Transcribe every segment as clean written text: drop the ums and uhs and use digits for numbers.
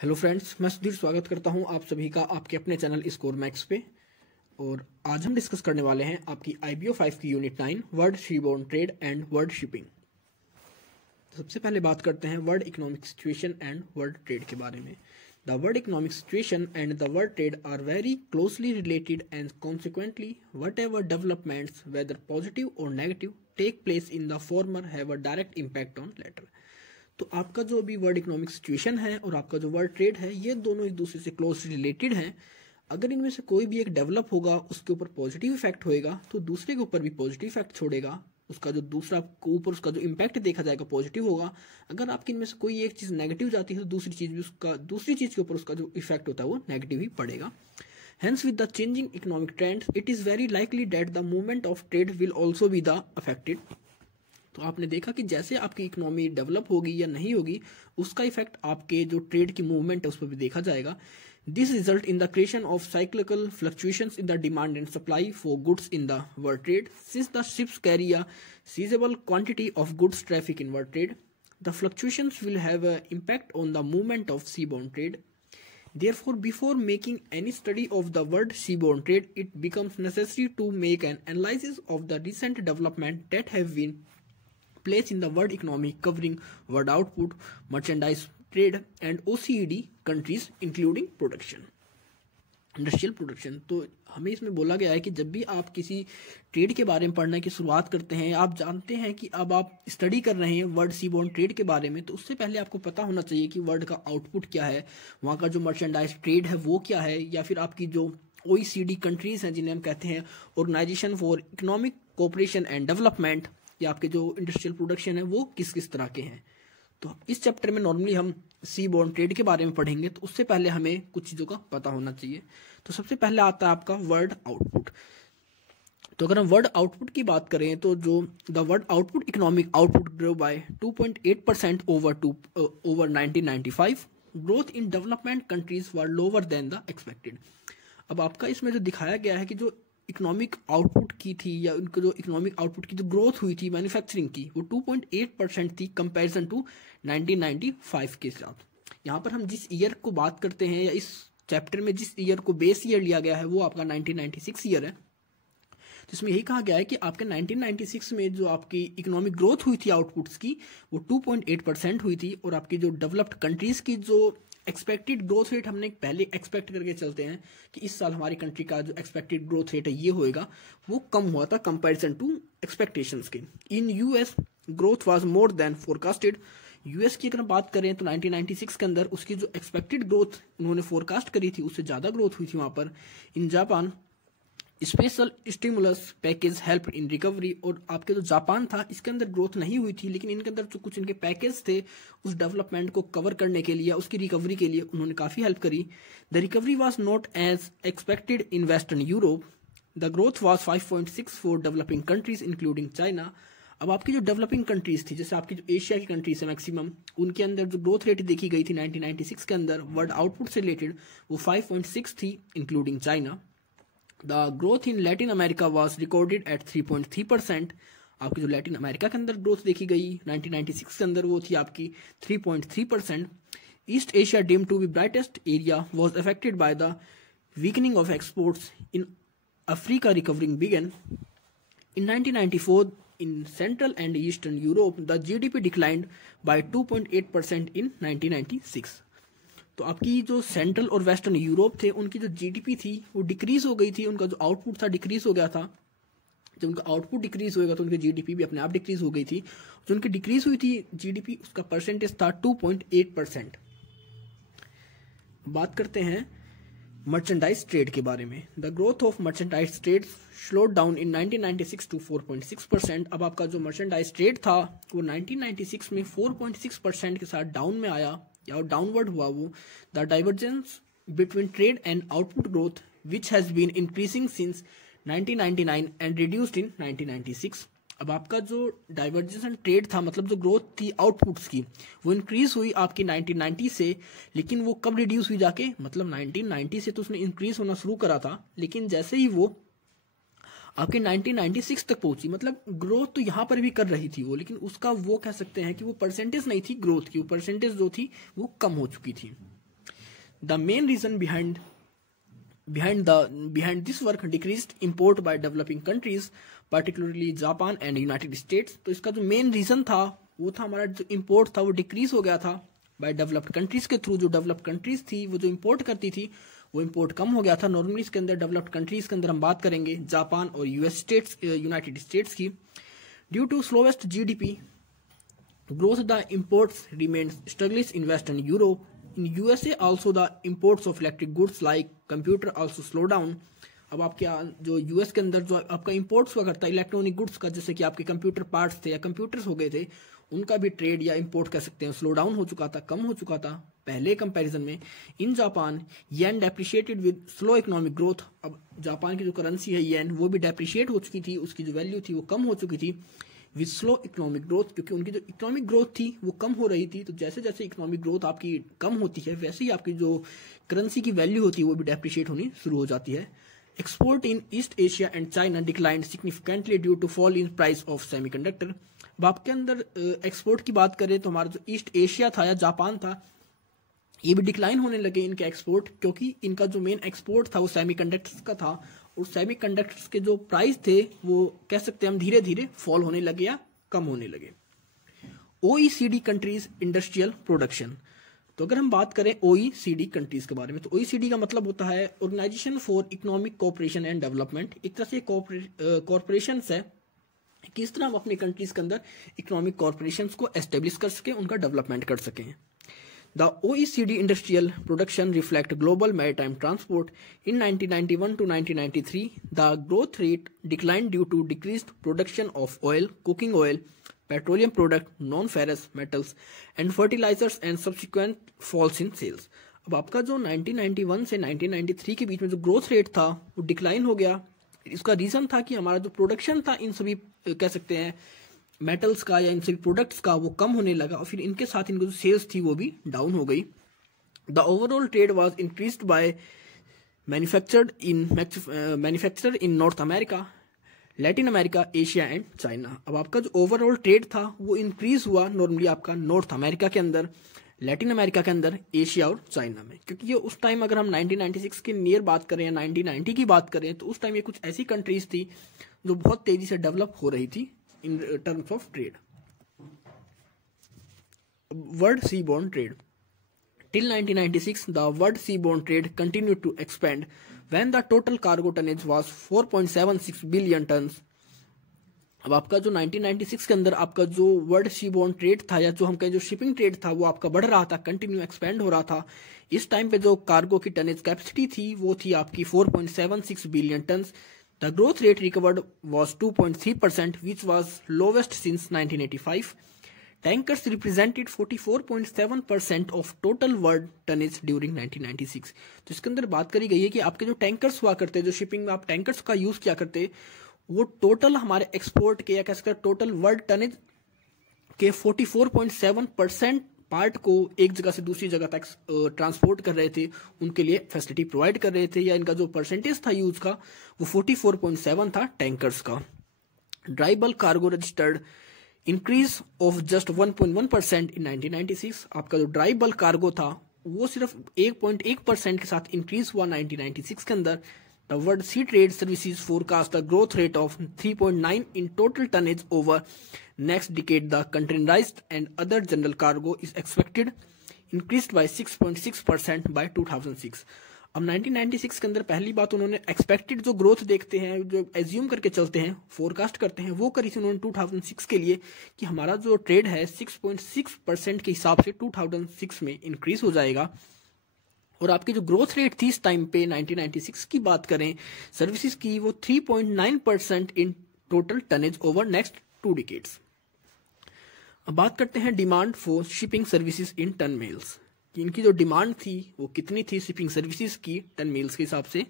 Hello friends, मैं सुधीर स्वागत करता हूं आप सभी का आपके अपने चैनल स्कोर मैक्स पे। और आज हम डिस्कस करने वाले हैं आपकी IBO 5 की unit 9 world seaborne trade and world shipping. तो सबसे पहले बात करते हैं world economic situation and world trade के बारे में। The world economic situation and the world trade are very closely related and consequently whatever developments whether positive और negative take place in the former have a direct impact on latter. तो आपका जो अभी world economic situation है और आपका जो world trade है, ये दोनों एक दूसरे से क्लोज रिलेटेड हैं। अगर इनमें से कोई भी एक डेवलप होगा, उसके ऊपर पॉजिटिव इफेक्ट होएगा तो दूसरे के ऊपर भी पॉजिटिव इफेक्ट छोड़ेगा। उसका जो दूसरा के ऊपर उसका जो इम्पैक्ट देखा जाएगा पॉजिटिव होगा। अगर आपकी इनमें से कोई एक चीज नेगेटिव जाती है तो दूसरी चीज के ऊपर उसका जो इफेक्ट होता है वो नेगेटिव ही पड़ेगा। Hence, with the changing economic trends, it is very likely that the movement of trade will also be the affected. तो आपने देखा कि जैसे आपकी इकोनॉमी डेवलप होगी या नहीं होगी, उसका इफेक्ट आपके जो ट्रेड की मूवमेंट है उस पर भी देखा जाएगा। This result in the creation of cyclical fluctuations in the demand and supply for goods in the world trade since the ships carry a sizeable quantity of goods traffic in world trade. The fluctuations will have an impact on the movement of seaborne trade. Therefore, before making any study of the world seaborne trade, it becomes necessary to make an analysis of the recent development that have been placed in the world economy, covering world output, merchandise trade, and OECD countries, including production. Industrial production. तो हमें इसमें बोला गया है कि जब भी आप किसी ट्रेड के बारे में पढ़ने की शुरुआत करते हैं, आप जानते हैं कि अब आप स्टडी कर रहे हैं वर्ल्ड सीबोर्न ट्रेड के बारे में, तो उससे पहले आपको पता होना चाहिए कि वर्ल्ड का आउटपुट क्या है, वहाँ का जो मर्चेंडाइज ट्रेड है वो क्या है, या फिर आपकी जो OECD कंट्रीज हैं जिन्हें हम कहते हैं organisation for economic cooperation and development, या आपके जो इंडस्ट्रियल प्रोडक्शन है वो किस किस तरह के हैं। तो इस चैप्टर में नॉर्मली हम सीबोर्न ट्रेड के बारे में पढ़ेंगे, तो उससे पहले हमें कुछ चीज़ों का पता होना चाहिए। तो सबसे पहले आता है आपका वर्ल्ड आउटपुट। तो अगर हम वर्ल्ड आउटपुट की बात करें तो जो the world output economic output grow by 2.8% over 1995। Growth in development countries were lower than the expected. अब आपका इसमें जो दिखाया गया है कि जो इकोनॉमिक आउटपुट की थी, या उनको जो इकोनॉमिक आउटपुट की जो ग्रोथ हुई थी मैन्युफैक्चरिंग की, वो 2.8% थी कंपैरिजन टू 1995 के साथ। यहाँ पर हम जिस ईयर को बात करते हैं, या इस चैप्टर में जिस ईयर को बेस ईयर लिया गया है वो आपका 1996 ईयर है। तो इसमें यही कहा गया है कि आपके 1996 में जो आपकी इकोनॉमिक ग्रोथ हुई थी आउटपुट्स की, वो 2.8% हुई थी। और आपकी जो डेवलप्ड कंट्रीज की जो एक्सपेक्टेड ग्रोथ रेट हमने पहले एक्सपेक्ट करके चलते हैं कि इस साल हमारी कंट्री का जो एक्सपेक्टेड ग्रोथ रेट है ये होएगा, वो कम हुआ था कंपैरिजन टू एक्सपेक्टेशंस के। In US growth was more than forecasted. US की अगर बात करें तो 1996 के अंदर उसकी जो एक्सपेक्टेड ग्रोथ उन्होंने फोरकास्ट करी थी उससे ज़्यादा ग्रोथ हुई थी वहाँ पर। In Japan special stimulus package help in recovery. और आपके जो जापान था इसके अंदर ग्रोथ नहीं हुई थी, लेकिन इनके अंदर जो कुछ इनके पैकेज थे उस डेवलपमेंट को कवर करने के लिए, उसकी रिकवरी के लिए उन्होंने काफ़ी हेल्प करी। The recovery was not as expected in western Europe. The growth was 5.6 for developing countries including China. अब आपकी जो डेवलपिंग कंट्रीज थी, जैसे आपकी जो एशिया की कंट्रीज है मैक्सिमम, उनके अंदर जो ग्रोथ रेट देखी गई थी 1996 के अंदर वर्ल्ड आउटपुट से रिलेटेड, वो 5.6 थी including China. The growth in Latin America was recorded at 3.3%. आपकी जो लैटिन अमेरिका के अंदर ग्रोथ देखी गई 1996 के अंदर वो थी आपकी 3.3%. East Asia deemed to be brightest area was affected by the weakening of exports. In Africa recovering began. In 1994 in Central and Eastern Europe the GDP declined by 2.8% in 1996. तो आपकी जो सेंट्रल और वेस्टर्न यूरोप थे उनकी जो GDP थी वो decrease हो गई थी, उनका जो आउटपुट था डिक्रीज हो गया था। जब उनका आउटपुट डिक्रीज होएगा तो उनकी जीडीपी भी अपने आप डिक्रीज हो गई थी। जो उनकी डिक्रीज हुई थी जीडीपी, उसका परसेंटेज था 2.8%। बात करते हैं मर्चेंडाइज ट्रेड के बारे में। The growth of merchandise trade slowed down in 1996 to 4.6%। अब आपका जो मर्चेंडाइज ट्रेड था वो 1996 में 4.6% के साथ डाउन में आया, या डाउनवर्ड हुआ वो। The divergence between trade and output growth which has been increasing since 1999 and reduced in 1996। अब आपका जो डाइवर्जेंस ट्रेड था, मतलब जो ग्रोथ थी आउटपुट्स की, वो इंक्रीज हुई आपकी 1990 से, लेकिन वो कब रिड्यूस हुई जाके, मतलब 1990 से तो उसने इंक्रीज होना शुरू करा था, लेकिन जैसे ही वो आपके 1996 तक पहुंची, मतलब ग्रोथ तो यहाँ पर भी कर रही थी वो, लेकिन उसका वो कह सकते हैं कि वो परसेंटेज नहीं थी ग्रोथ की, वो परसेंटेज जो थी वो कम हो चुकी थी। The main reason behind this work decreased import by developing countries, particularly Japan and United States. तो इसका जो मेन रीजन था वो था हमारा जो इम्पोर्ट था वो डिक्रीज हो गया था बाय डेवलप्ड कंट्रीज के थ्रू। जो डेवलप्ड कंट्रीज थी वो जो इम्पोर्ट करती थी वो इम्पोर्ट कम हो गया था। नॉर्मली इसके अंदर डेवलप्ड कंट्रीज के अंदर हम बात करेंगे जापान और यूनाइटेड स्टेट्स की। Due to slowest GDP growth, the imports remained sluggish in Western Europe. In USA also the imports of electric goods like computer also slow down. अब आपके जो यूएस के अंदर जो आपका इंपोर्ट्स हुआ करता है इलेक्ट्रॉनिक गुड्स का, जैसे कि आपके कंप्यूटर पार्ट्स थे या कंप्यूटर्स हो गए थे, उनका भी ट्रेड या इंपोर्ट कह सकते हैं स्लो डाउन हो चुका था, कम हो चुका था पहले कंपैरिजन में। In Japan yen depreciated with slow economic growth. अब जापान की जो करेंसी है येन वो भी डेप्रिशिएट हो चुकी थी, उसकी जो वैल्यू थी वो कम हो चुकी थी विद स्लो इकोनॉमिक ग्रोथ, क्योंकि उनकी जो इकोनॉमिक ग्रोथ थी वो कम हो रही थी। तो जैसे जैसे इकोनॉमिक ग्रोथ आपकी कम होती है वैसे ही आपकी जो करेंसी की वैल्यू होती है वो भी डेप्रिशिएट होनी शुरू हो जाती है। Export in East Asia and China declined significantly due to fall in price of semiconductor. अब आपके अंदर एक्सपोर्ट की बात करें तो हमारा जो ईस्ट एशिया था या जापान था ये भी डिक्लाइन होने लगे इनके एक्सपोर्ट, क्योंकि इनका जो मेन एक्सपोर्ट था वो सेमीकंडक्टर्स का था और सेमीकंडक्टर्स के जो प्राइस थे वो कह सकते हैं हम धीरे धीरे फॉल होने लगे या कम होने लगे। OECD countries industrial production. तो अगर हम बात करें ओईसीडी कंट्रीज के बारे में तो ओईसीडी का मतलब होता है organisation for economic cooperation and development. एक तरह से कॉर्पोरेशन है किस तरह हम अपनी कंट्रीज के अंदर इकोनॉमिक कॉर्पोरेशन को एस्टेब्लिश कर सकें, उनका डेवलपमेंट कर सकें। The OECD industrial production reflect global maritime transport. In 1991 to 1993, the growth rate declined due to decreased production of oil, cooking oil, petroleum product, non-ferrous metals, and fertilizers, and subsequent falls in sales. अब आपका जो 1991 से 1993 के बीच में जो growth rate था वो decline हो गया। इसका रीजन था कि हमारा जो प्रोडक्शन था इन सभी कह सकते हैं मेटल्स का या इन सभी प्रोडक्ट्स का वो कम होने लगा और फिर इनके साथ इनकी जो सेल्स थी वो भी डाउन हो गई। The overall trade was increased by manufactured in north America, Latin America, Asia and China. अब आपका जो ओवरऑल ट्रेड था वो इंक्रीज हुआ नॉर्मली आपका नॉर्थ अमेरिका के अंदर, लैटिन अमेरिका के अंदर, एशिया और चाइना में, क्योंकि ये उस टाइम अगर हम 1996 के नियर बात करें या 1990 की बात करें तो उस टाइम ये कुछ ऐसी कंट्रीज थी जो बहुत तेजी से डेवलप हो रही थी in terms of trade. World seaborne trade. Till 1996, the world seaborne trade continued to expand when the total cargo tonnage was 4.76 billion tons. अब आपका जो 1996 के अंदर आपका जो वर्ल्ड सीबोर्न ट्रेड था या जो हम कहें जो शिपिंग ट्रेड था वो आपका बढ़ रहा था, कंटिन्यू एक्सपेंड हो रहा था। इस टाइम पे जो कार्गो की टनेज कैपेसिटी थी वो थी आपकी 4.76 billion turns. The growth rate recovered was 2.3%, which was lowest since 1985. Tankers represented 44.7% of total world tonnage during 1996. तो इसके अंदर बात करी गई है कि आपके जो टैंकर्स हुआ करते जो शिपिंग में आप टैंकर्स का यूज किया करते वो टोटल हमारे एक्सपोर्ट के या कह सकते हैं टोटल वर्ल्ड टनेज के 44.7% पार्ट को एक जगह से दूसरी जगह तक ट्रांसपोर्ट कर रहे थे, उनके लिए फैसिलिटी प्रोवाइड कर रहे थे, या इनका जो परसेंटेज था यूज का वो 44.7 था टैंकर्स का। Dry bulk cargo registered increase of just 1.1% इन 1996। आपका जो ड्राई बल्क कार्गो था वो सिर्फ 1.1% के साथ इंक्रीज हुआ 1996 के अंदर। The World Sea Trade Services forecast a growth rate of 3.9 in total tonnage over next decade. The containerized and other general cargo is expected increased by 6.6% by 2006. अब 1996 के अंदर पहली बात उन्होंने एक्सपेक्टेड जो ग्रोथ देखते हैं, जो एज्यूम करके चलते हैं, फोरकास्ट करते हैं, वो करी थी उन्होंने 2006 के लिए कि हमारा जो ट्रेड है 6.6% के हिसाब से 2006 में इंक्रीज हो जाएगा। और आपकी जो ग्रोथ रेट थी इस टाइम पे 1996 की बात करें सर्विसेज की वो 3.9% in total tonnage over next 2 decades. अब बात करते हैं demand for shipping services in ton miles कि इनकी जो डिमांड थी वो कितनी थी शिपिंग सर्विसेज की टन मील्स के हिसाब से।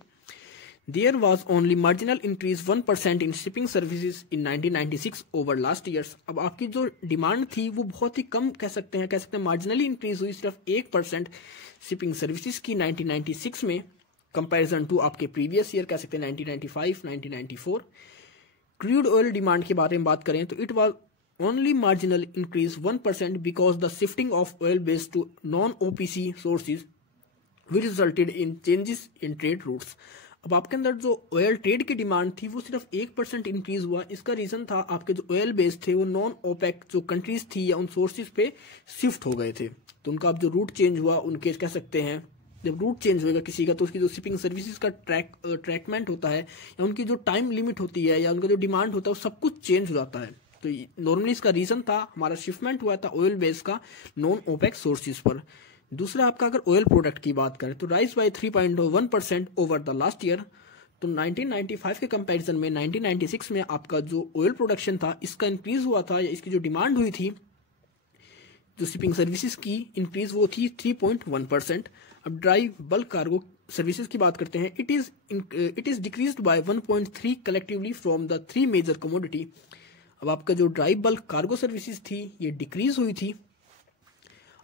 There was only marginal increase 1% in shipping services in 1996 over last years. अब आपकी जो डिमांड थी वो बहुत ही कम कह सकते हैं मार्जिनली इंक्रीज हुई सिर्फ 1% शिपिंग सर्विसेज की 1996 में कंपैरिजन टू आपके प्रीवियस ईयर कह सकते हैं 1995 1994। क्रूड ऑयल डिमांड के बारे में बात करें तो it was only marginal increase 1% because the shifting of oil based to non OPEC sources which resulted in changes in trade routes. अब आपके अंदर जो ऑयल ट्रेड की डिमांड थी वो सिर्फ 1% इंक्रीज हुआ। इसका रीजन था आपके जो ऑयल बेस थे वो नॉन ओपेक जो कंट्रीज थी या उन सोर्सेज पे शिफ्ट हो गए थे, तो उनका अब जो रूट चेंज हुआ, उनके कह सकते हैं जब रूट चेंज होगा किसी का तो उसकी जो शिपिंग सर्विसेज का ट्रैकमेंट होता है या उनकी जो टाइम लिमिट होती है या उनका जो डिमांड होता है वो सब कुछ चेंज हो जाता है। तो नॉर्मली इसका रीजन था हमारा शिपमेंट हुआ था ऑयल बेस का नॉन ओपेक सोर्सेज पर। दूसरा आपका अगर ऑयल प्रोडक्ट की बात करें तो rise by 3.1% over the last year. तो 1995 के कंपैरिजन में 1996 में आपका जो ऑयल प्रोडक्शन था इसका इंक्रीज हुआ था या इसकी जो डिमांड हुई थी जो शिपिंग सर्विसेज की इंक्रीज वो थी 3.1%। अब ड्राई बल्क कार्गो सर्विसेज की बात करते हैं, it is decreased by 1.3 collectively from the 3 major commodity. अब आपका जो ड्राई बल्क कार्गो सर्विसेज थी ये डिक्रीज हुई थी।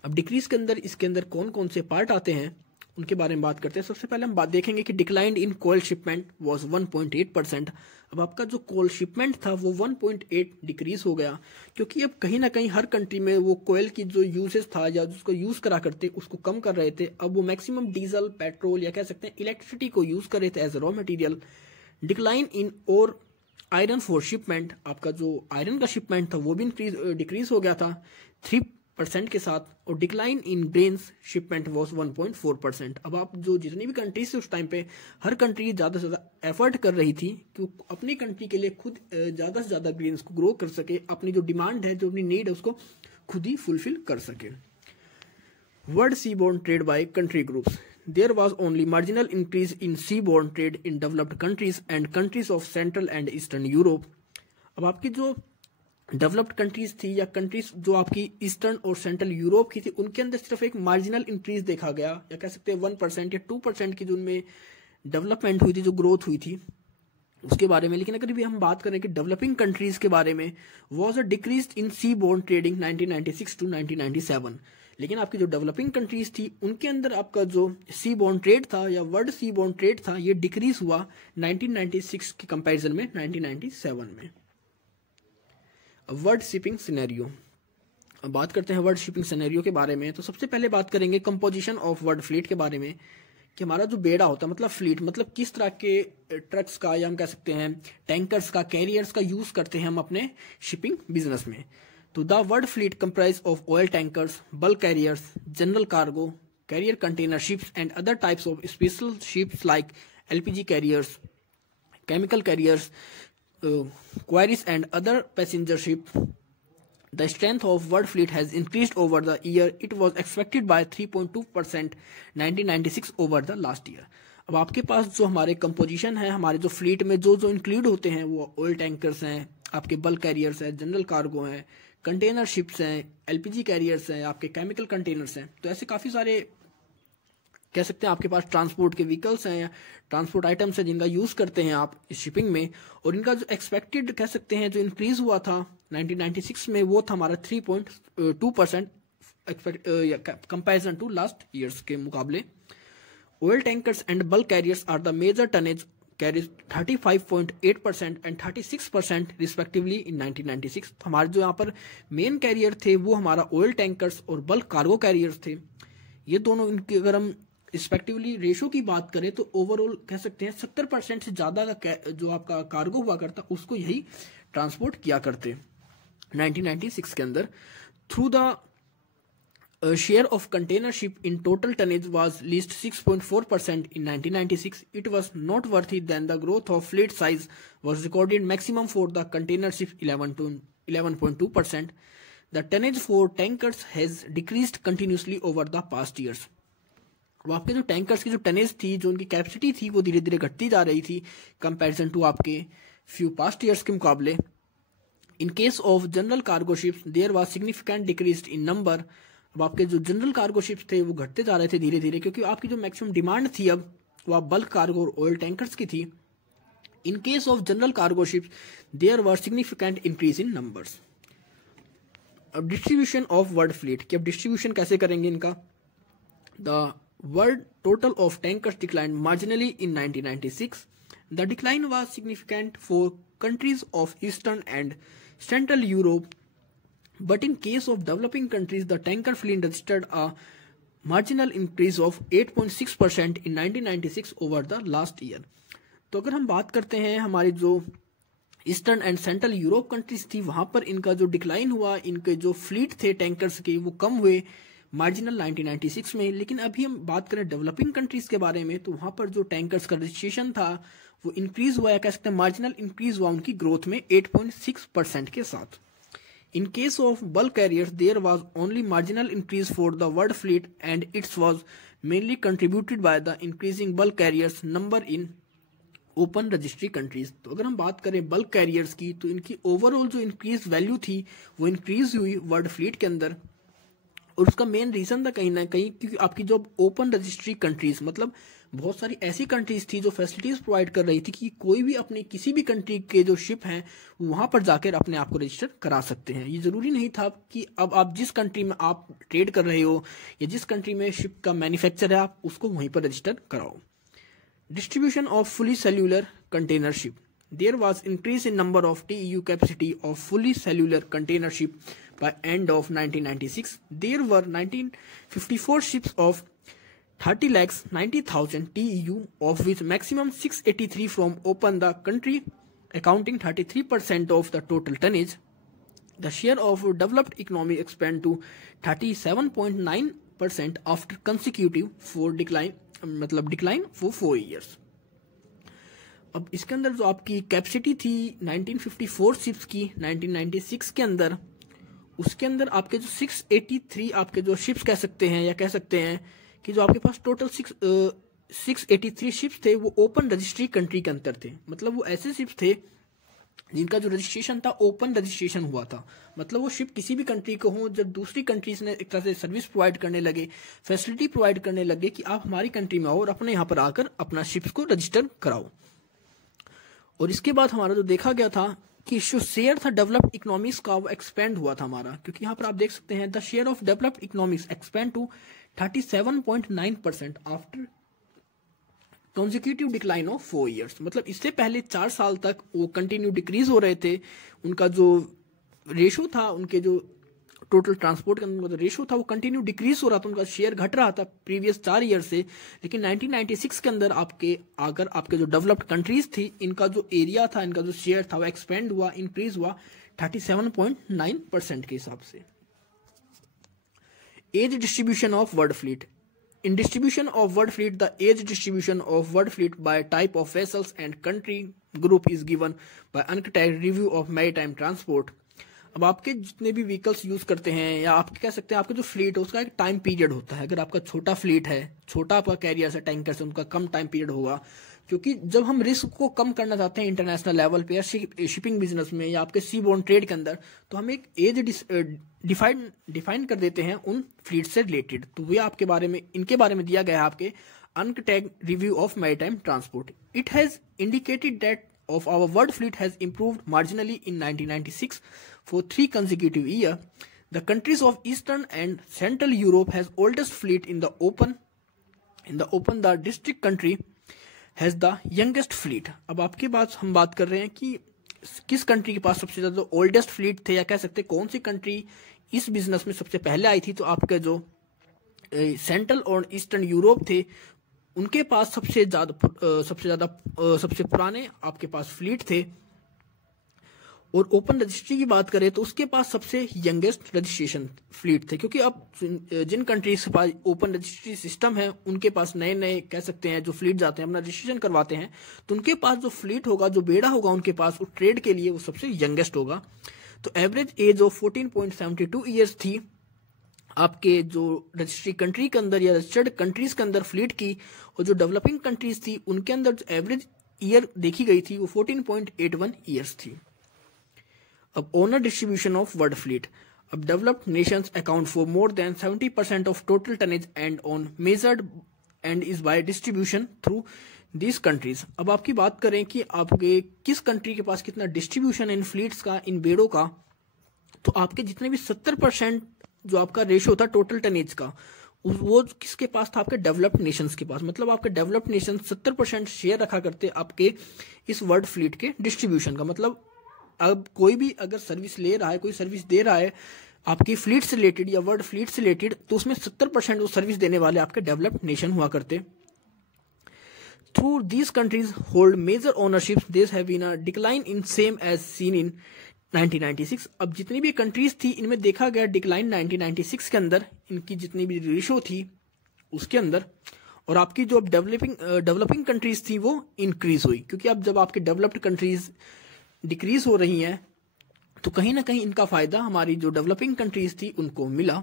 अब डिक्रीज के अंदर इसके अंदर कौन कौन से पार्ट आते हैं उनके बारे में बात करते हैं। सबसे पहले हम बात देखेंगे कि decline in coal shipment was 1.8%। अब आपका जो कोल शिपमेंट था वो 1.8 डिक्रीज हो गया, क्योंकि अब कहीं ना कहीं हर कंट्री में वो कोयल की जो यूजेस था या जिसको यूज करा करते उसको कम कर रहे थे। अब वो मैक्सिमम डीजल, पेट्रोल या कह सकते हैं इलेक्ट्रिसिटी को यूज कर रहे थे as a raw material. Decline in ore iron for shipment, आपका जो आयरन का शिपमेंट था वो भी डिक्रीज हो गया था 3% के साथ। और decline in grains shipment was 1.4%। अब आप जो जितनी भी कंट्रीज थी उस टाइम पे हर कंट्री ज़्यादा से ज़्यादा एफर्ट कर रही थी कि वो अपनी कंट्री के लिए खुद ज़्यादा से ज़्यादा ग्रेन्स को ग्रो कर सके, अपनी जो डिमांड है जो अपनी नीड है उसको खुद ही फुलफिल कर सके। World C born trade by country groups, there was only marginal increase in C born trade in developed countries and countries of Central and Eastern Europe. अब आपकी जो डेवलप्ड कंट्रीज थी या कंट्रीज जो आपकी ईस्टर्न और सेंट्रल यूरोप की थी उनके अंदर सिर्फ एक मार्जिनल इंक्रीज देखा गया, या कह सकते हैं 1% या 2% की जो उनमें डेवलपमेंट हुई थी, जो ग्रोथ हुई थी उसके बारे में। लेकिन अगर भी हम बात करें कि डेवलपिंग कंट्रीज के बारे में, was a decrease in seaborne trading 1996 to 1997। लेकिन आपकी जो डेवलपिंग कंट्रीज थी उनके अंदर आपका जो सी बोर्न ट्रेड था या वर्ल्ड सी बोर्न ट्रेड था ये डिक्रीज हुआ 1996 के कंपैरिजन में 1997 में। वर्ल्ड शिपिंग सिनेरियो, अब बात करते हैं वर्ल्ड शिपिंग सिनेरियो के बारे में। तो सबसे पहले बात करेंगे कंपोजिशन ऑफ वर्ल्ड फ्लीट के बारे में, कि हमारा जो बेड़ा होता है मतलब फ्लीट मतलब किस तरह के ट्रक्स का या हम कह सकते हैं टैंकर्स का, कैरियर्स का यूज करते हैं हम अपने शिपिंग बिजनेस में। तो the world fleet comprise of oil tankers, bulk carriers, general cargo, carrier container ships and other types of special ships like LPG carriers, chemical carriers, quarries and other passenger ship. The strength of world fleet has increased over the year. It was expected by 3.2% 1996 over the last year. अब आपके पास जो हमारे composition है, हमारे जो fleet में जो जो इंक्लूड होते हैं वो ऑयल टैंकर्स हैं, आपके बल्क कैरियर्स हैं, जनरल कार्गो हैं, कंटेनर शिप्स हैं, LPG कैरियर्स हैं, आपके केमिकल कंटेनर्स हैं। तो ऐसे काफ़ी सारे कह सकते हैं आपके पास ट्रांसपोर्ट के व्हीकल्स हैं या ट्रांसपोर्ट आइटम्स हैं जिनका यूज़ करते हैं आप इस शिपिंग में। और इनका जो एक्सपेक्टेड कह सकते हैं जो इंक्रीज हुआ था 1996 में वो था हमारा 3.2% कंपेरिजन टू लास्ट ईयर्स के मुकाबले। Oil tankers and bulk carriers are the major tonnage carriage 35.8% and 36% respectively in 1996। तो हमारे जो यहाँ पर मेन कैरियर थे वो हमारा ऑयल टैंकर्स और बल्क कार्गो कैरियर्स थे। ये दोनों इनके अगर हम रिस्पेक्टिवली रेशो की बात करें तो ओवरऑल कह सकते हैं 70% से ज़्यादा का जो आपका कार्गो हुआ करता उसको यही ट्रांसपोर्ट किया करते 1996 के अंदर। Through the share of container ship in total tonnage was least 6.4% in 1996। It was not worthy then the growth of fleet size was recorded maximum for the container ship 11.2%। The tonnage for tankers has decreased continuously over the past years. अब आपके जो tankers की जो tonnage थी, जो उनकी capacity थी वो धीरे धीरे घटती जा रही थी कंपैरिजन टू आपके फ्यू पास्ट ईयर्स के मुकाबले। In case of general cargo ships there was significant decrease in number. अब आपके जो जनरल कार्गो शिप्स थे वो घटते जा रहे थे धीरे धीरे, क्योंकि आपकी जो मैक्सिमम डिमांड थी अब वो आप बल्क कार्गो और ऑयल टैंकर्स की थी। In case of general cargo ships there was significant increase in numbers. अब डिस्ट्रीब्यूशन ऑफ वर्ल्ड फ्लीट की अब डिस्ट्रीब्यूशन कैसे करेंगे इनका। The world total of tankers decline marginally in 1996। The decline was significant for countries of Eastern and Central Europe, but in case of developing countries the tanker fleet registered a marginal increase of 8.6% in 1996 over the last year। तो अगर हम बात करते हैं हमारी जो eastern and Central Europe countries थी, वहां पर इनका जो डिक्लाइन हुआ, इनके जो फ्लीट थे टैंकर्स के वो कम हुए मार्जिनल 1996 में। लेकिन अभी हम बात करें डेवलपिंग कंट्रीज के बारे में, तो वहां पर जो टैंकर्स का रजिस्ट्रेशन था वो इंक्रीज हुआ, या कह सकते हैं मार्जिनल इंक्रीज हुआ उनकी ग्रोथ में 8.6% के साथ। In case of bulk carriers, there was only marginal increase for the world fleet, and it was mainly contributed by the increasing bulk carriers number in open registry countries. तो अगर हम बात करें बल्क कैरियर्स की, तो इनकी overall जो increase value थी वो इंक्रीज हुई वर्ल्ड फ्लीट के अंदर, और उसका मेन रीजन था कहीं ना कहीं क्योंकि आपकी जो ओपन रजिस्ट्री कंट्रीज, मतलब बहुत सारी ऐसी कंट्रीज थी जो फैसिलिटीज प्रोवाइड कर रही थी कि कोई भी अपने किसी भी कंट्री के जो शिप हैं वहां पर जाकर अपने आप को रजिस्टर करा सकते हैं। ये जरूरी नहीं था कि अब आप जिस कंट्री में आप ट्रेड कर रहे हो या जिस कंट्री में शिप का मैन्युफैक्चर है आप उसको वहीं पर रजिस्टर कराओ। Distribution of fully cellular container ship, there was increase in number of TEU capacity of fully cellular container ship by end of 1996. There were 1954 ships of 30,90,000 TEU, of which maximum 683 from open the country, accounting 33% of the total tonnage. The share of developed economy expanded to 37.9% after consecutive decline for 4 years. अब इसके अंदर जो आपकी capacity थी 1954 ships की 1996 के अंदर, उसके अंदर आपके जो 683 आपके जो शिप्स कह सकते हैं, या कह सकते हैं कि जो आपके पास टोटल 683 शिप्स थे वो ओपन रजिस्ट्री कंट्री के अंदर थे। मतलब वो ऐसे शिप्स थे जिनका जो रजिस्ट्रेशन था ओपन रजिस्ट्रेशन हुआ था। मतलब वो शिप किसी भी कंट्री को हो, जब दूसरी कंट्रीज ने एक तरह से सर्विस प्रोवाइड करने लगे, फैसिलिटी प्रोवाइड करने लगे कि आप हमारी कंट्री में आओ और अपने यहाँ पर आकर अपना शिप्स को रजिस्टर कराओ। और इसके बाद हमारा जो देखा गया था कि जो शेयर था डेवलप्ड इकोनॉमिक्स का वो एक्सपेंड हुआ था हमारा, क्योंकि यहाँ पर आप देख सकते हैं the share of developed economics expand to 37.9% after consecutive decline of 4 years। मतलब इससे पहले 4 साल तक वो कंटिन्यू डिक्रीज हो रहे थे। उनका जो रेशो था, उनके जो टोटल ट्रांसपोर्ट का जो रेशो था वो कंटिन्यू डिक्रीज हो रहा था, उनका शेयर घट रहा था प्रीवियस 4 ईयर से। लेकिन 1996 के अंदर आपके जो डेवलप्ड कंट्रीज थी, इनका जो एरिया था, इनका जो शेयर था वो एक्सपेंड हुआ, इंक्रीज हुआ 37.9% के हिसाब से। As distribution of world fleet, in distribution of world fleet, the age distribution of world fleet by type of vessels and country group is given by UNCTAD review of maritime transport। अब आपके जितने भी vehicles use करते हैं, या आप कह सकते हैं आपके जो फ्लीट है उसका एक टाइम पीरियड होता है। अगर आपका छोटा फ्लीट है, छोटा आपका कैरियर है, टैंकर से, उनका कम टाइम पीरियड होगा, क्योंकि जब हम रिस्क को कम करना चाहते हैं इंटरनेशनल लेवल पे या शिपिंग बिजनेस में या आपके सी बोर्न ट्रेड के अंदर, तो हम एक एज डिफाइन कर देते हैं उन फ्लीट से रिलेटेड। तो वे इनके बारे में दिया गया है आपके UNCTAD review of maritime transport. It has indicated that of our world fleet has improved marginally in 1996 for 3 consecutive years. The countries of Eastern and Central Europe has oldest fleet in the open. The district country has the youngest fleet। अब आपके पास हम बात कर रहे हैं कि किस country के पास सबसे ज्यादा ओल्डेस्ट फ्लीट थे, या कह सकते कौन सी कंट्री इस बिजनेस में सबसे पहले आई थी। तो आपके जो सेंट्रल और ईस्टर्न यूरोप थे उनके पास सबसे पुराने आपके पास फ्लीट थे। और ओपन रजिस्ट्री की बात करें तो उसके पास सबसे यंगेस्ट रजिस्ट्रेशन फ्लीट थे, क्योंकि अब जिन कंट्रीज के पास ओपन रजिस्ट्री सिस्टम है उनके पास नए कह सकते हैं जो फ्लीट जाते हैं अपना रजिस्ट्रेशन करवाते हैं, तो उनके पास जो फ्लीट होगा, जो बेड़ा होगा उनके पास वो ट्रेड के लिए वो सबसे यंगेस्ट होगा। तो एवरेज एज ऑफ 14.72 ईयर्स थी आपके जो रजिस्ट्री कंट्री के अंदर या रजिस्टर्ड कंट्रीज के अंदर फ्लीट की, और जो डेवलपिंग कंट्रीज थी उनके अंदर जो एवरेज ईयर देखी गई थी वो 14.81 ईयर्स थी। अब owner distribution of world fleet, अब developed nations account for more than 70% of total tonnage and on measured and is by distribution through this countries. अब आपकी बात करें कि आपके किस कंट्री के पास कितना डिस्ट्रीब्यूशन इन फ्लीट्स का, इन बेड़ों का, तो आपके जितने भी 70% जो आपका रेशियो था टोटल टनेज का, वो किसके पास था? आपके डेवलप्ड नेशंस के पास। मतलब आपके डेवलप्ड नेशन 70% शेयर रखा करते आपके इस वर्ल्ड फ्लीट के डिस्ट्रीब्यूशन का। मतलब अब कोई भी अगर सर्विस ले रहा है, कोई सर्विस दे रहा है आपकी फ्लीट से रिलेटेड या वर्ल्ड फ्लीट से रिलेटेड, तो उसमें 70% वो सर्विस देने वाले आपके डेवलप्ड नेशन हुआ करते। Through these countries hold major ownership, there have been a decline in same as seen in 1996। अब जितनी भी कंट्रीज थी इनमें देखा गया डिक्लाइन 1996 के अंदर, इनकी जितनी भी रेशो थी उसके अंदर, और आपकी जो डेवलपिंग कंट्रीज थी वो इंक्रीज हुई, क्योंकि अब जब आपकी डेवलप्ड कंट्रीज डिक्रीज हो रही हैं तो कहीं ना कहीं इनका फायदा हमारी जो डेवलपिंग कंट्रीज थी उनको मिला।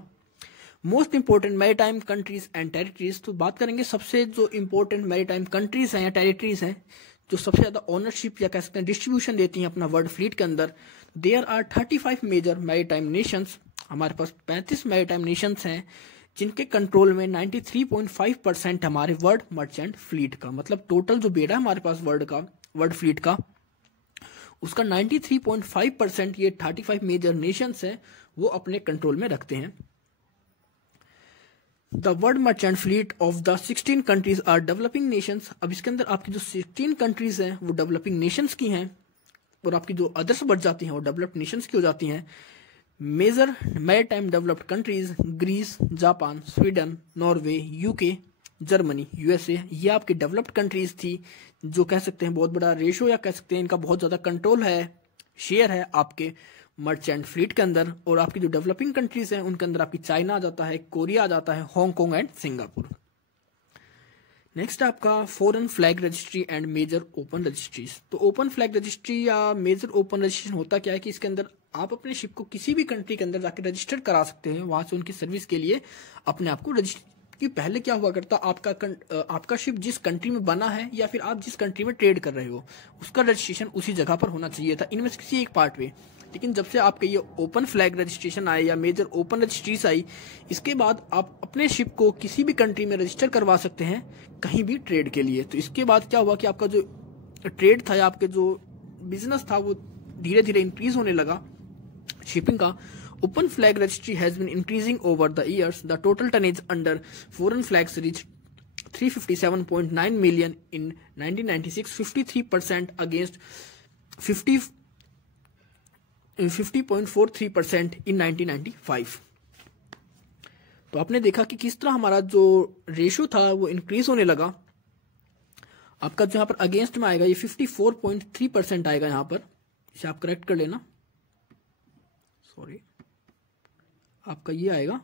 Most important maritime countries and territories, तो बात करेंगे सबसे जो इंपॉर्टेंट मैरीटाइम कंट्रीज हैं या टेरिटरीज हैं जो सबसे ज्यादा ओनरशिप या कह सकते हैं डिस्ट्रीब्यूशन देती हैं अपना वर्ल्ड फ्लीट के अंदर। There are 35 major maritime nations, हमारे पास 35 मैरीटाइम नेशंस हैं जिनके कंट्रोल में 93.5% हमारे वर्ल्ड मर्चेंट फ्लीट का, मतलब टोटल जो बेड़ा है हमारे पास वर्ल्ड फ्लीट का, उसका 93.5% ये 35 मेजर नेशंस हैं वो अपने कंट्रोल में रखते हैं। The world merchant fleet of the 16 countries are developing nations. अब इसके अंदर आपकी जो 16 कंट्रीज हैं वो डेवलपिंग नेशंस की हैं, और आपकी जो अदर्स बढ़ जाती हैं वो डेवलप्ड नेशंस की हो जाती हैं। Major maritime developed countries Greece, Japan, Sweden, Norway, UK, Germany, USA, ये आपकी डेवलप्ड कंट्रीज थी जो कह सकते हैं बहुत बड़ा रेशो या कह सकते हैं इनका बहुत ज्यादा कंट्रोल है, शेयर है आपके मर्चेंट फ्लीट के अंदर। और आपकी जो डेवलपिंग कंट्रीज हैं उनके अंदर आपकी चाइना आ जाता है, कोरिया आ जाता है, हांगकांग एंड सिंगापुर। नेक्स्ट आपका foreign flag registry and major open registries. तो ओपन फ्लैग रजिस्ट्री या मेजर ओपन रजिस्ट्रेशन होता क्या है कि इसके अंदर आप अपने शिप को किसी भी कंट्री के अंदर जाकर रजिस्टर करा सकते हैं, वहां से उनकी सर्विस के लिए अपने आप को रजिस्टर। कि पहले क्या हुआ करता, आपका शिप जिस कंट्री में बना है या फिर आप जिस कंट्री में ट्रेड कर रहे हो उसका रजिस्ट्रेशन उसी जगह पर होना चाहिए था, इनमें से किसी एक पार्ट में। लेकिन जब से आपके ये ओपन फ्लैग रजिस्ट्रेशन आए या मेजर ओपन रजिस्ट्रीज आई, इसके बाद आप अपने शिप को किसी भी कंट्री में रजिस्टर करवा सकते हैं कहीं भी ट्रेड के लिए। तो इसके बाद क्या हुआ कि आपका जो ट्रेड था या आपके जो बिजनेस था वो धीरे धीरे इंक्रीज होने लगा शिपिंग का। Open flag registry has been increasing over the years. The total tonnage under foreign flags reached 357.9 million in 1996, 53% against 50.43% in 1995. तो आपने देखा कि किस तरह हमारा जो रेशो था वो इंक्रीज होने लगा। आपका जो यहाँ पर अगेंस्ट में आएगा ये 54.3% आएगा, यहाँ पर इसे आप करेक्ट कर लेना, सॉरी, आपका ये आएगा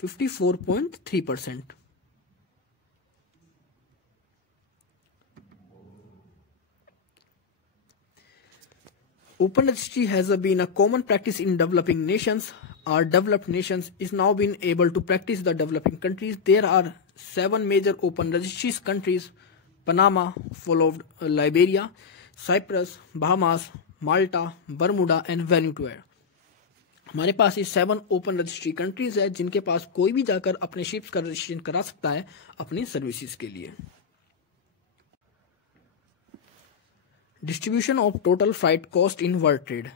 54.3%। Open registry has been a common practice in developing nations. Our developed nations is now been able to practice the developing countries. There are 7 major open registries countries: Panama, followed Liberia, Cyprus, Bahamas, Malta, Bermuda and Vanuatu। हमारे पास ये 7 open registry countries है जिनके पास कोई भी जाकर अपने ships का registration करा सकता है अपनी सर्विसेज के लिए। Distribution of total freight cost in world trade.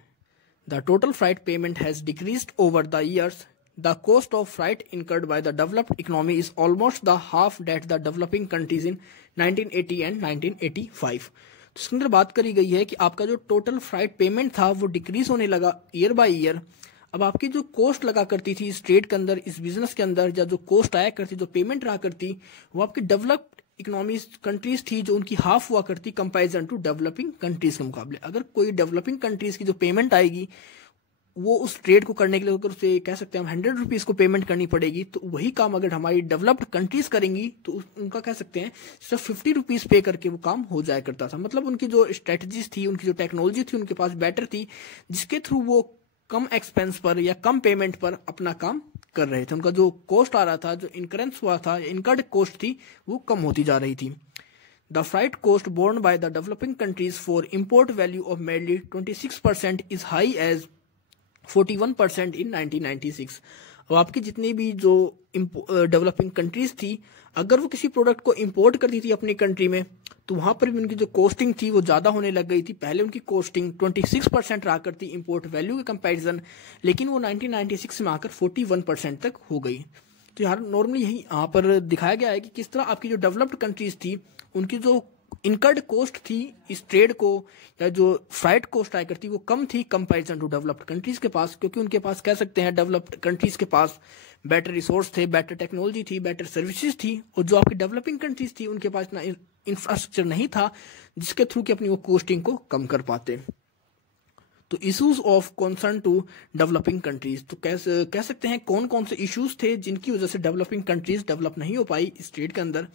The total freight payment has decreased over the years. The cost of freight incurred by the developed economy is almost the half that the developing countries in 1980 and 1985. तो इसके अंदर बात करी गई है कि आपका जो टोटल फ्राइट पेमेंट था वो डिक्रीज होने लगा ईयर बाय ईयर। अब आपकी जो कॉस्ट लगा करती थी इस ट्रेड के अंदर, इस बिजनेस के अंदर, या जो कॉस्ट आया करती, जो पेमेंट रहा करती, वो आपकी डेवलप्ड इकोनॉमीज कंट्रीज थी जो उनकी हाफ हुआ करती कंपैरिजन टू डेवलपिंग कंट्रीज के मुकाबले। अगर कोई डेवलपिंग कंट्रीज की जो पेमेंट आएगी वो उस ट्रेड को करने के लिए अगर उसे कह सकते हैं हम 100 रुपीज को पेमेंट करनी पड़ेगी, तो वही काम अगर हमारी डेवलप्ड कंट्रीज करेंगी तो उनका कह सकते हैं सिर्फ 50 रुपीज पे करके वो काम हो जाया करता था। मतलब उनकी जो स्ट्रेटजीज थी, उनकी जो टेक्नोलॉजी थी उनके पास बेटर थी, जिसके थ्रू वो कम एक्सपेंस पर या कम पेमेंट पर अपना काम कर रहे थे। उनका जो कॉस्ट आ रहा था, जो इनकरेंस हुआ था, इनकर्ड कॉस्ट थी, वो कम होती जा रही थी। The freight cost borne by the developing countries for import value of medley 26% is high as 41% in 1996। अब आपकी जितनी भी जो डेवलपिंग कंट्रीज थी, अगर वो किसी प्रोडक्ट को इंपोर्ट करती थी अपनी कंट्री में, तो वहां पर भी उनकी जो कॉस्टिंग थी वो ज्यादा होने लग गई थी। पहले उनकी कॉस्टिंग 26% रहा करती इंपोर्ट वैल्यू के कंपैरिजन, लेकिन वो 1996 में आकर 41% तक हो गई। तो यार नॉर्मली यही यहाँ पर दिखाया गया है कि किस तरह आपकी जो डेवलप्ड कंट्रीज थी उनकी जो इनकर्ड कॉस्ट थी इस ट्रेड को, या जो फ्राइट कॉस्ट आया करती वो कम थी कंपैरिजन टू डेवलप्ड कंट्रीज के पास, क्योंकि उनके पास कह सकते हैं डेवलप्ड कंट्रीज के पास बेटर रिसोर्स थे, बेटर टेक्नोलॉजी थी, बेटर सर्विसेज थी, और जो आपकी डेवलपिंग कंट्रीज थी उनके पास इतना इंफ्रास्ट्रक्चर नहीं था जिसके थ्रू कि अपनी वो कॉस्टिंग को कम कर पाते। तो issues of concern to developing countries, तो कह सकते हैं कौन कौन से इश्यूज थे जिनकी वजह से डेवलपिंग कंट्रीज डेवलप नहीं हो पाई इस ट्रेड के अंदर।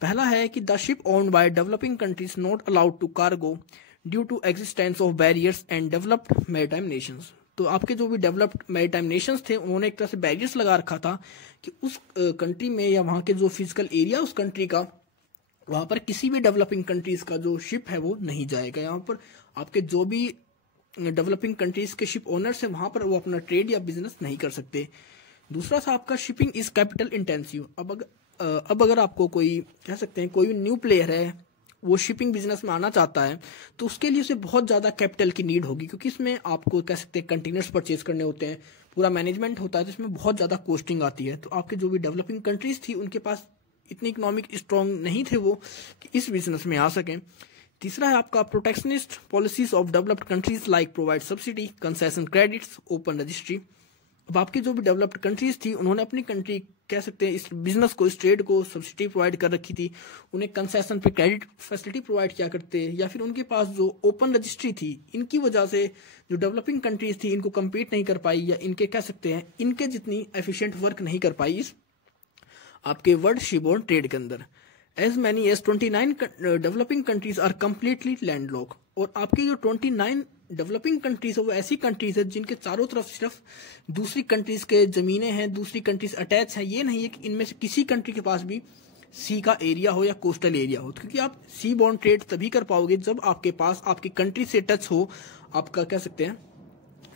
पहला है कि the ship owned by developing countries not allowed to cargo due to existence of barriers and developed maritime nations. तो आपके जो भी डेवलप्ड मैरीटाइम नेशंस थे उन्होंने एक तरह से बैरियर्स लगा रखा था कि उस कंट्री में या वहाँ के जो फिजिकल एरिया उस कंट्री का, वहाँ पर किसी भी डेवलपिंग कंट्रीज का जो शिप है वो नहीं जाएगा। यहाँ पर आपके जो भी डेवलपिंग कंट्रीज के शिप ओनर्स है वहाँ पर वो अपना ट्रेड या बिजनेस नहीं कर सकते। दूसरा था आपका शिपिंग इज कैपिटल इंटेंसिव। अब अगर आपको कोई कह सकते हैं कोई न्यू प्लेयर है वो शिपिंग बिजनेस में आना चाहता है तो उसके लिए उसे बहुत ज़्यादा कैपिटल की नीड होगी, क्योंकि इसमें आपको कह सकते हैं कंटेनर्स परचेज करने होते हैं, पूरा मैनेजमेंट होता है, तो इसमें बहुत ज़्यादा कॉस्टिंग आती है। तो आपके जो भी डेवलपिंग कंट्रीज थी उनके पास इतनी इकोनॉमिक स्ट्रॉन्ग नहीं थे वो कि इस बिजनेस में आ सकें। तीसरा है आपका protectionist policies of developed countries like provide subsidy, concession credits, open registry. अब आपकी जो भी डेवलप्ड कंट्रीज थी उन्होंने अपनी कंट्री कह सकते हैं इस बिजनेस को, इस ट्रेड को सब्सिडी प्रोवाइड कर रखी थी, उन्हें कंसेशन पे क्रेडिट फैसिलिटी प्रोवाइड किया करते, या फिर उनके पास जो ओपन रजिस्ट्री थी इनकी वजह से जो डेवलपिंग कंट्रीज थी इनको कम्पीट नहीं कर पाई, या इनके कह सकते हैं इनके जितनी एफिशिएंट वर्क नहीं कर पाई इस आपके वर्ल्ड शिपबोर्न ट्रेड के अंदर। As many as 29 developing countries are completely landlocked. और आपकी जो 29 डेवलपिंग कंट्रीज है वो ऐसी कंट्रीज है जिनके चारों तरफ सिर्फ दूसरी कंट्रीज के जमीनें हैं, दूसरी कंट्रीज अटैच हैं। ये नहीं है कि इनमें से किसी कंट्री के पास भी सी का एरिया हो या कोस्टल एरिया हो, क्योंकि आप सी बॉर्न ट्रेड तभी कर पाओगे जब आपके पास आपकी कंट्री से टच हो, आपका कह सकते हैं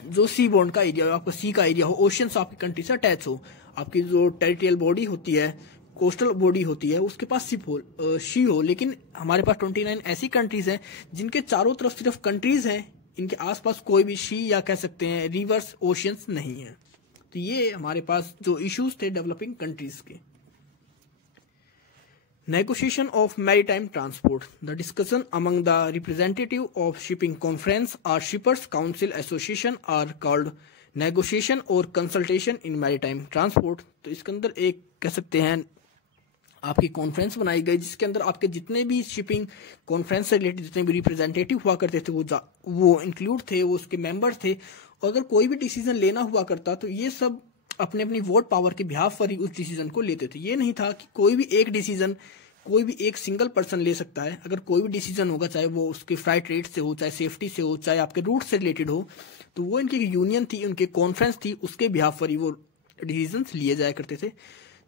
जो सी बॉर्न का एरिया हो, आपका सी का एरिया हो, ओशन से आपकी कंट्री से अटैच हो, आपकी जो टेरिटोरियल बॉडी होती है, कोस्टल बॉडी होती है, उसके पास शिप हो, शी हो। लेकिन हमारे पास 29 ऐसी कंट्रीज हैं जिनके चारों तरफ सिर्फ कंट्रीज हैं, इनके आसपास कोई भी शी या कह सकते हैं रिवर्स ओशियंस नहीं है। तो ये हमारे पास जो इश्यूज थे डेवलपिंग कंट्रीज के। Negotiation of maritime transport, the discussion among the representative of shipping conference और shippers council association are called negotiation और कंसल्टेशन इन मैरीटाइम ट्रांसपोर्ट। तो इसके अंदर एक कह सकते हैं आपकी कॉन्फ्रेंस बनाई गई जिसके अंदर आपके जितने भी शिपिंग कॉन्फ्रेंस से रिलेटेड जितने भी रिप्रेजेंटेटिव हुआ करते थे वो इंक्लूड थे, वो उसके मेंबर्स थे। और अगर कोई भी डिसीजन लेना हुआ करता तो ये सब अपने अपनी वोट पावर के बिहाफ पर ही उस डिसीजन को लेते थे। ये नहीं था कि कोई भी एक डिसीजन कोई भी एक सिंगल पर्सन ले सकता है। अगर कोई भी डिसीजन होगा, चाहे वो उसके फ्लाइट रेट से हो, चाहे सेफ्टी से हो, चाहे आपके रूट से रिलेटेड हो, तो वो इनकी यूनियन थी, उनके कॉन्फ्रेंस थी, उसके बिहाफ पर ही वो डिसीजन लिए जाया करते थे।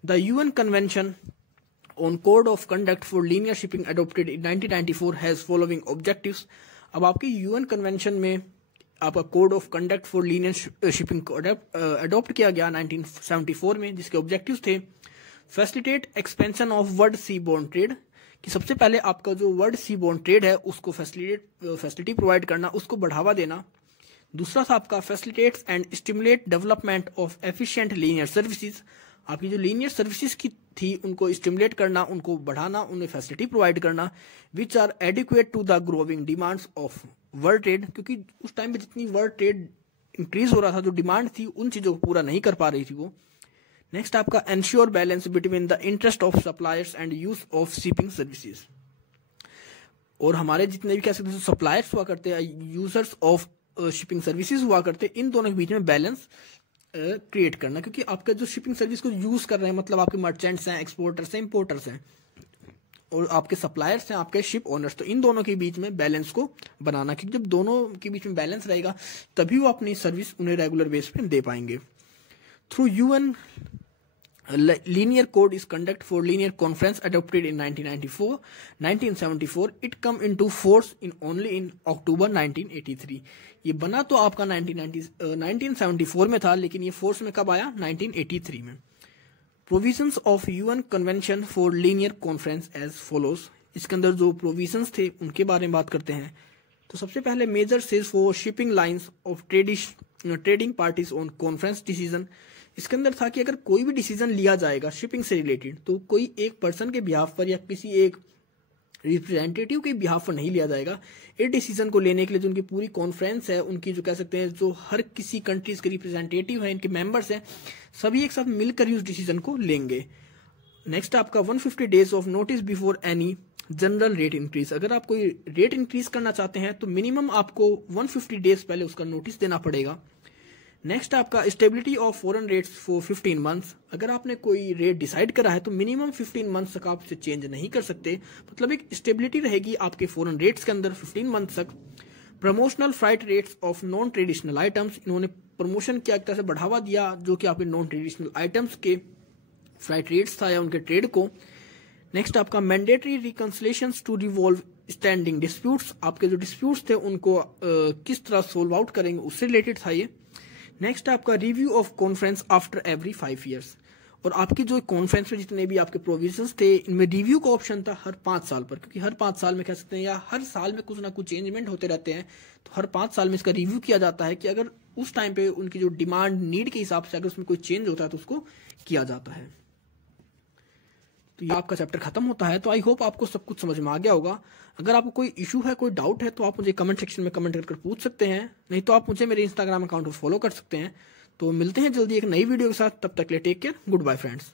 The UN convention on code of conduct for linear shipping adopted in 1994 has following objectives। अब आपके यूएन कन्वेंशन में आपका code of conduct for linear shipping को अडॉप्ट किया गया 1974 में, जिसके ऑब्जेक्टिव्स थे facilitate expansion of world C born trade, कि सबसे पहले आपका जो वर्ल्ड सी बोर्न ट्रेड है उसको फैसिलिटी प्रोवाइड करना, उसको बढ़ावा देना। दूसरा था आपका facilitates and stimulate development of efficient linear services, आपकी जो लीनियर सर्विसेज की थी उनको स्टिमुलेट करना, उनको बढ़ाना, उन्हें फैसिलिटी प्रोवाइड करना, which are adequate to the growing demands of world trade, क्योंकि उस टाइम पे जितनी वर्ल्ड ट्रेड इंक्रीज हो रहा था, जो डिमांड थी उन चीजों को पूरा नहीं कर पा रही थी वो। नेक्स्ट आपका ensure balance between the interest of suppliers and use of shipping services, और हमारे जितने भी कह सकते हैं सप्लायर्स हुआ करते हैं, यूजर्स ऑफ शिपिंग सर्विसेज हुआ करते, इन दोनों के बीच में बैलेंस क्रिएट करना, क्योंकि आपका जो शिपिंग सर्विस को यूज कर रहे हैं मतलब आपके मर्चेंट्स हैं, एक्सपोर्टर्स हैं, इंपोर्टर्स हैं, और आपके सप्लायर्स हैं, आपके शिप ओनर्स, तो इन दोनों के बीच में बैलेंस को बनाना, क्योंकि जब दोनों के बीच में बैलेंस रहेगा तभी वो अपनी सर्विस उन्हें रेगुलर बेस पे दे पाएंगे। Through UN linear code is conduct for linear conference adopted in 1974 it come into force only in October 1983। ये बना तो आपका 1974 में था, लेकिन ये फोर्स में कब आया? 1983 में। Provisions of UN convention for linear conference as follows, इसके अंदर जो प्रोविजंस थे उनके बारे में बात करते हैं। तो सबसे पहले major says for shipping lines of trading parties on conference decision, इसके अंदर था कि अगर कोई भी डिसीजन लिया जाएगा शिपिंग से रिलेटेड तो कोई एक पर्सन के बिहाफ पर या किसी एक रिप्रेजेंटेटिव के बिहाफ पर नहीं लिया जाएगा। इस डिसीजन को लेने के लिए जो उनकी पूरी कॉन्फ्रेंस है, उनकी जो कह सकते हैं जो हर किसी कंट्रीज के रिप्रेजेंटेटिव हैं, इनके मेंबर्स हैं, सभी एक साथ मिलकर ही उस डिसीजन को लेंगे। नेक्स्ट आपका 150 days of notice before any general rate increase. अगर आप कोई रेट इंक्रीज करना चाहते हैं तो मिनिमम आपको 150 डेज पहले उसका नोटिस देना पड़ेगा। नेक्स्ट आपका stability of foreign rates for 15 months. अगर आपने कोई रेट डिसाइड करा है तो मिनिमम 15 मंथ्स तक आप उसे चेंज नहीं कर सकते, मतलब एक स्टेबिलिटी रहेगी आपके फॉरेन रेट्स के अंदर 15 मंथ्स तक। Promotional freight rates of non traditional items, इन्होंने प्रमोशन किया, एक तरह से बढ़ावा दिया जो कि आपके नॉन ट्रेडिशनल आइटम्स के फ्राइट रेट्स था या उनके ट्रेड को। नेक्स्ट आपका मैंडेटरी रिकंसिलेशंस टू रिवॉल्व स्टैंडिंग डिस्प्यूट्स, आपके जो डिस्प्यूट्स थे उनको किस तरह सोल्व आउट करेंगे उससे रिलेटेड था ये। नेक्स्ट आपका review of conference after every 5 years, और आपकी जो कॉन्फ्रेंस में जितने भी आपके प्रोविजंस थे इनमें रिव्यू का ऑप्शन था हर 5 साल पर, क्योंकि हर 5 साल में कह सकते हैं या हर साल में कुछ ना कुछ चेंजमेंट होते रहते हैं, तो हर 5 साल में इसका रिव्यू किया जाता है कि अगर उस टाइम पे उनकी जो डिमांड नीड के हिसाब से अगर उसमें कोई चेंज होता है तो उसको किया जाता है। तो ये आपका चैप्टर खत्म होता है। तो आई होप आपको सब कुछ समझ में आ गया होगा। अगर आपको कोई इशू है, कोई डाउट है तो आप मुझे कमेंट सेक्शन में कमेंट कर पूछ सकते हैं, नहीं तो आप मुझे मेरे इंस्टाग्राम अकाउंट पर फॉलो कर सकते हैं। तो मिलते हैं जल्दी एक नई वीडियो के साथ, तब तक के लिए take care, good bye friends.